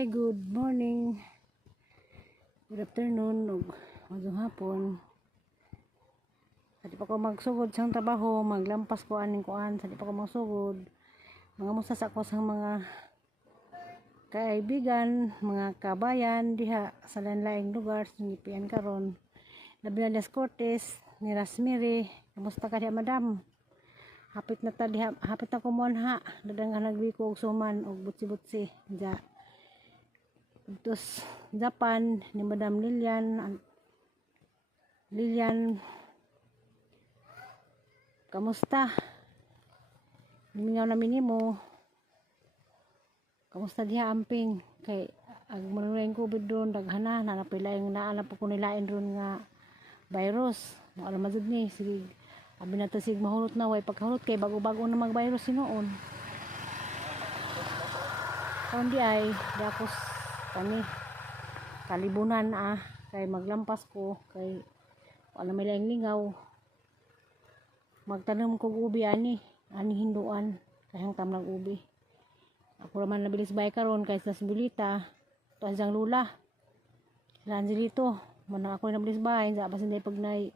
Hi, good morning, good afternoon, ug magandang hapon. Sa di pa ko magsugod sang trabaho, maglampas ko aning kuan, sa di pa ko magsugod. Mga musas ako sa mga kaibigan, mga kabayan diha sa lain-laing lugar sa Ngipian karon. Labi na Las Cortes, ni Rosemary, kamusta ka diha madam? Hapit na ta diha, hapit na ko monha, dadang nagwiko og suman og butsi-butsi diha. Terus Japan ni Madam Lilian, kamusta? Mingaw na minimo. Kamusta diha amping? Kay ag manulay COVID doon daghana na napilaing naala po ko nilain ron nga virus. Mo alam jud ni sige. Abi na to sig mahulot na way pagkahulot kay bago-bago na mag-virus sinuon. Karon di ay dakos kami kalibunan kay maglampas ko kay wala may laing lingaw magtanom ko ubi ani hinduan kay hang tamlag ubi ako raman nabilis bay karon kay sa Sibilita to asang lula sila Angelito man ako nabilis bay sa basin day pag nay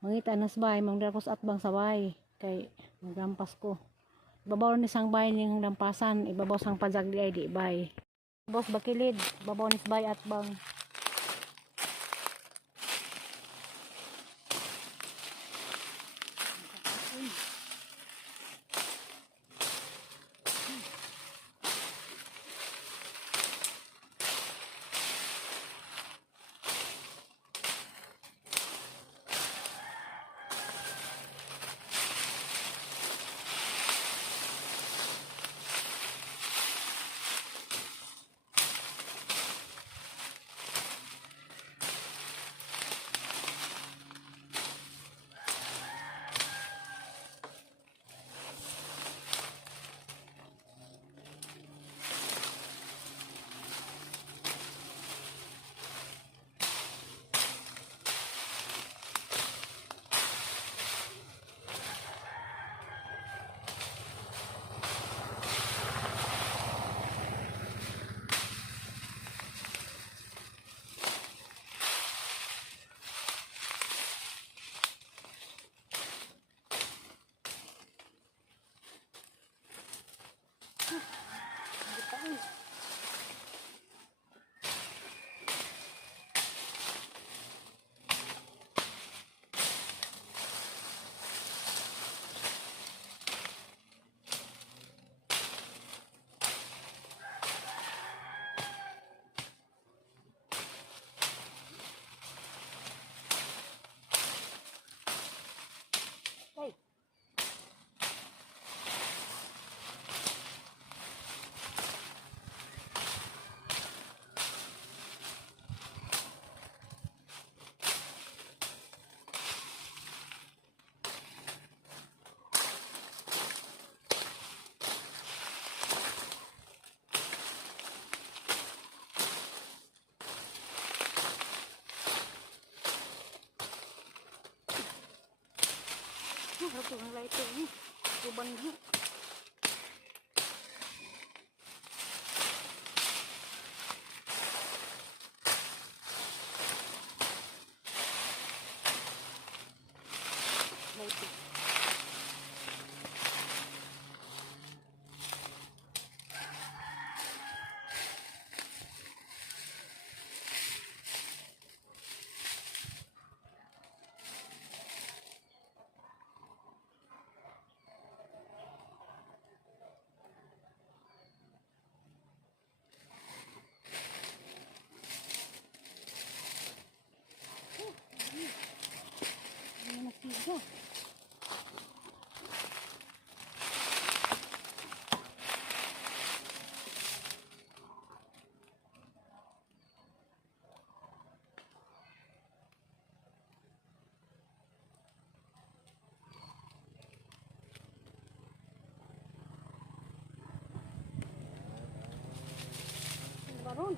mangita nas bay mangdara ko sa atbang sabay kay maglampas ko ibabaw ni sang bay ning lampasan ibabaw sang pajag di ay di bay Boss bakilid, babaw ni sabay at bang. Harap yung lighter ni kuban ni lighter go. Baron.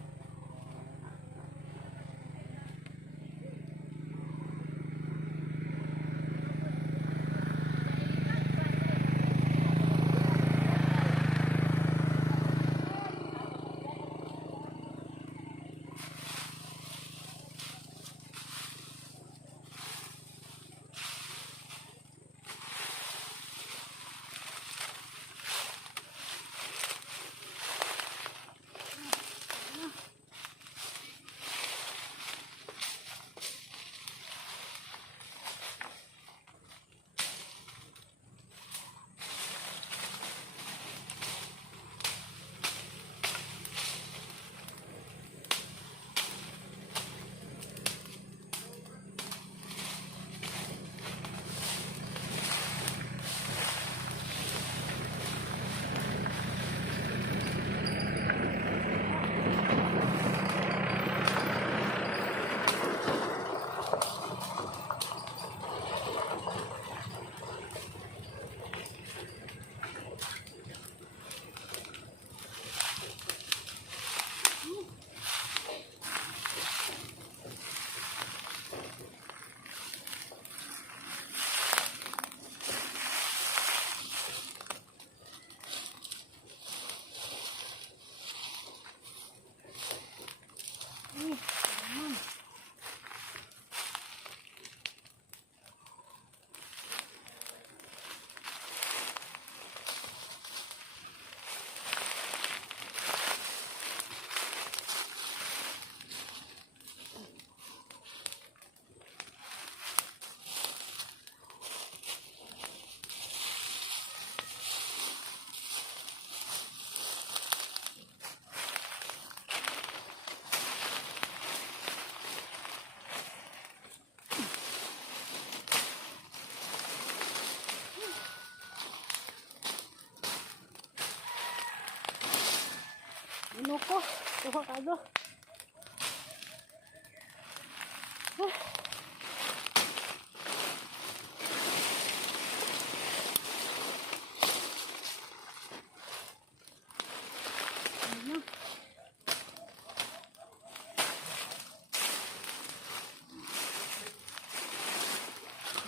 Ano ko? Tuha ka do.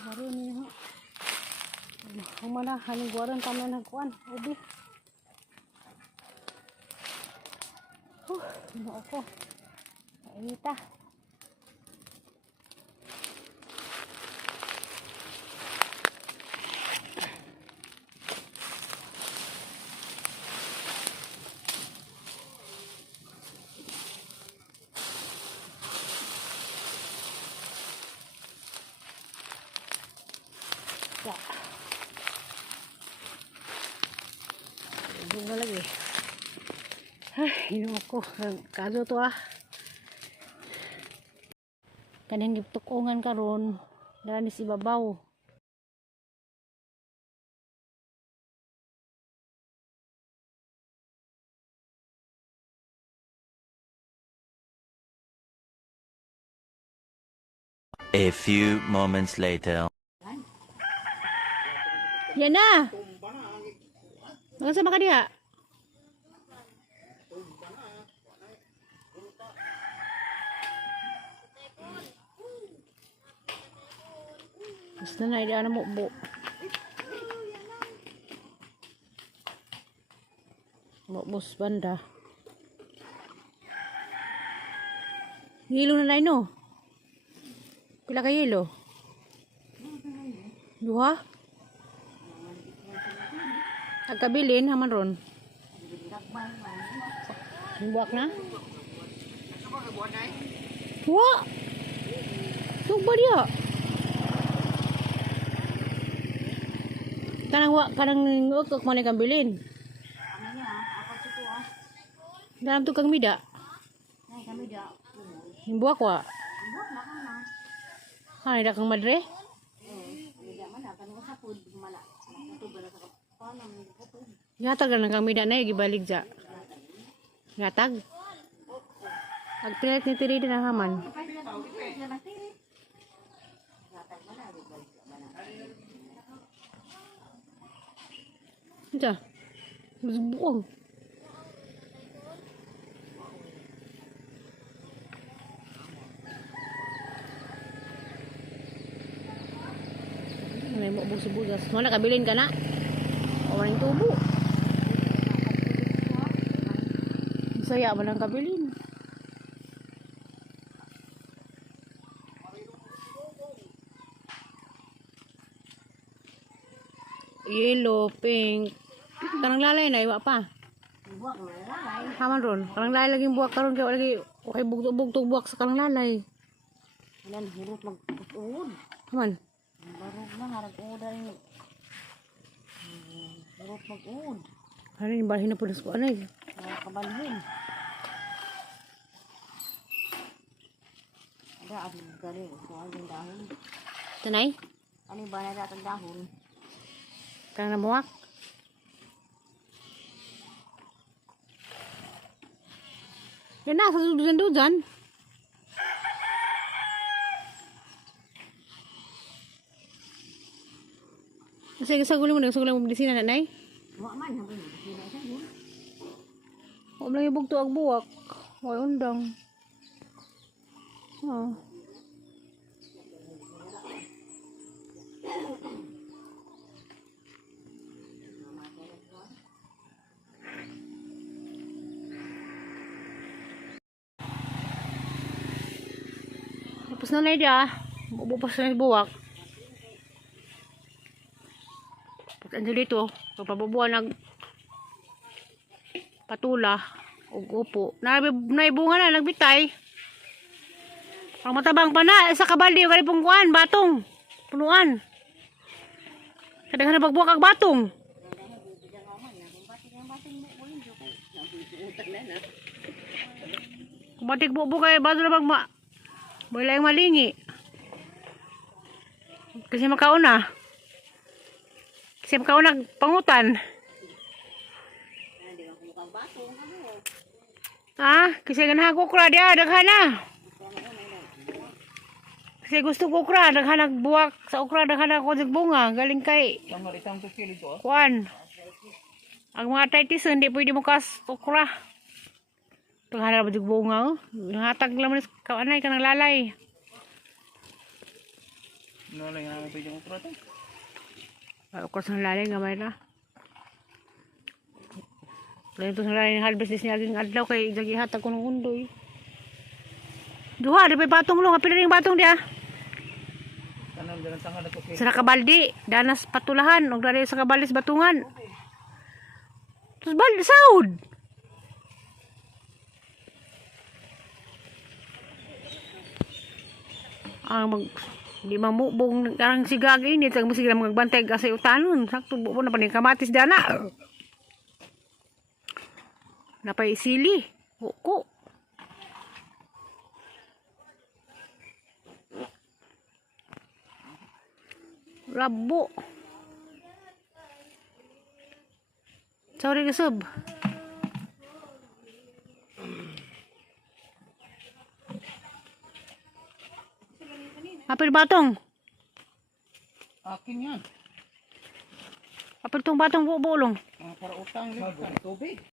Baru ni ha. Humana haning guaran taman nagkuan ubi. Ano ako? Kainita. Ya. Bunga lagi. Ini ako. Kaso to ah. Kanang giptukongan karon. Dala ni si babaw. A few moments later. Yan na. Nasa maka diha? Basta na idea na mo bu. Mo bus banda. Hilo na na no. Pila ka hilo? Duha? Agkabilin haman ron. Buwak na? Wa! Tugba dia. Kanang ukok mo na kabilin. Dalam tukang mida. Buwak wa. Hani dah kang madre? Yatag na kang mida na gibalik ja. Yatag. Agpilit ni tiri din ang haman. Ito. Buong. May mo bugas. Mana kabilin ka na? O maning tubo. Saya man ang kabilin. Yellow, pink. Kanang lalay na iwa pa. Haman ron. Kanang lalay lagi buwak karon kay lagi okay bugtog buwak sa kanang lalay. Alam hirot mag-uod. Haman. Barog na harag uod ay. Hirot mag-uod. Ano yung balhin na po ko anay. Kabalhin. Ada abis gali soal yung dahon. Tanay? Ano ba na datang dahon? Kanang nabuwak. Yan na, sa dudan-dudan. Kasi saguling mo medisina na nay. Wa man hanggang sila sa yun. Huwag lang ibugto ang buwak. Wala undang. Oh. Tapos na dia. Bubupas na yung buwak. Pag ando dito, papabubuan ng patula ug upo. Naibunga na nagbitay. Ang matabang pa na sa kabaldi ug pong kuan batong punuan. Kadaghan na pagbuak ang batong. Kumatik bubo kay bago na magma. Wala yung malingi. Kasi makauna. Kasi makauna pangutan. Kasi ganahan ko okra dia, daghan na. Kasi gusto ko okra, daghan nagbuwak sa okra, daghan ako bunga, galing kay Tama isang tukil ito. kuan. Ang mga arthritis hindi pwede mo kas okra. Daghan na ba bunga oh. Hatag lang mo kaanay ka ng lalay. No lang namin pwede mo prato. Ay, okra sa lalay gamay na. Lain to sa lalay ng harvest niya aging adlaw kay hatag ko ng undoy. Duha, di pa batong lo, apil ring batong dia. Tanong dalang tanga na tukil. Sa nakabaldi, danas patulahan, og dari sa kabalis batungan. Terus baldi saud. Mag di mamubong karang sigag ini tag musig lang magbantay kasi utanon sakto buo na paning kamatis dana. Napay sili, buko. Rabo. Sorry kasub. Apil batong. Akin yan. Apil tong batong bulong. Para utang din. Tubig.